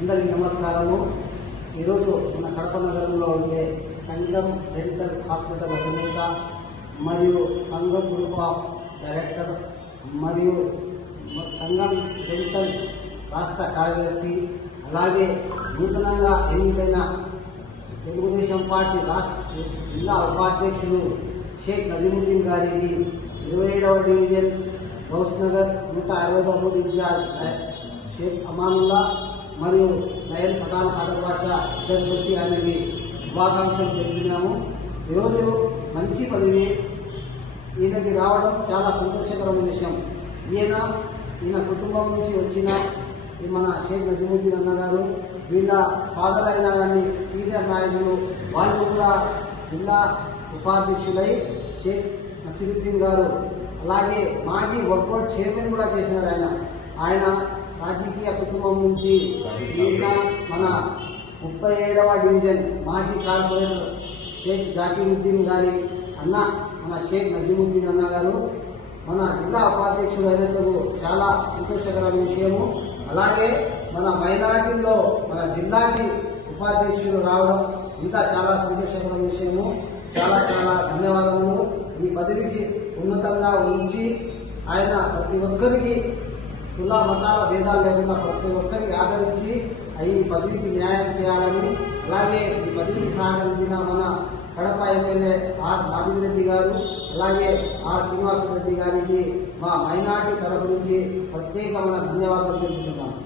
అందరికీ నమస్కారము। ఈరోజు మన కడప నగరంలో ఉండే సంగం డెంటల్ హాస్పిటల్ అధినేత మరియు సంగం గ్రూప్ ఆఫ్ డైరెక్టర్ మరియు సంగం డెంటల్ రాష్ట్ర కార్యదర్శి, అలాగే నూతనంగా ఎన్నికైన తెలుగుదేశం పార్టీ రాష్ట్ర జిల్లా ఉపాధ్యక్షులు షేక్ నజీముద్దీన్ గారికి 27వ డివిజన్ గౌస్ నగర్ 160వ ఇన్ఛార్జ్ షేక్ అమానుల్లా మరియు నయన్ పఠాన్ ఖాదర్ బాషా ఇద్దరు కలిసి ఆయనకి శుభాకాంక్షలు తెలిపినాము। ఈరోజు మంచి పదవి ఈయనకి రావడం చాలా సంతోషకరమైన విషయం। ఈయన కుటుంబం నుంచి వచ్చిన మన షేక్ నజీముద్దీన్ అన్నగారు, వీళ్ళ ఫాదర్ అయినా కానీ సీనియర్ నాయకులు, వాళ్ళు కూడా జిల్లా ఉపాధ్యక్షులై షేక్ నసీరుద్దీన్ గారు, అలాగే మాజీ వర్కౌట్ చైర్మన్ కూడా చేసినారు। ఆయన రాజకీయ కుటుంబం నుంచి మన 37వ డివిజన్ మాజీ కార్పొరేటర్ షేక్ జాకీరుద్దీన్ గారి అన్న మన షేక్ నజీముద్దీన్ అన్న గారు మన జిల్లా ఉపాధ్యక్షుడు అయినందుకు చాలా సంతోషకరమైన విషయము। అలాగే మన మైనార్టీల్లో మన జిల్లాకి ఉపాధ్యక్షులు రావడం ఇంకా చాలా సంతోషకరమైన విషయము। చాలా చాలా ధన్యవాదములు। ఈ పదవికి ఉన్నతంగా ఉంచి ఆయన ప్రతి ఒక్కరికి కుల మతాల భేదాలు లేకుండా ప్రతి ఒక్కరికి ఆదరించి ఈ పదవికి న్యాయం చేయాలని, అలాగే ఈ పదవికి సహకరించిన మన కడప ఎమ్మెల్యే ఆర్ మాధవిరెడ్డి గారు, అలాగే ఆర్ శ్రీనివాసరెడ్డి గారికి మా మైనార్టీ తరఫు నుంచి ప్రత్యేకమైన ధన్యవాదాలు తెలుపుతున్నాను।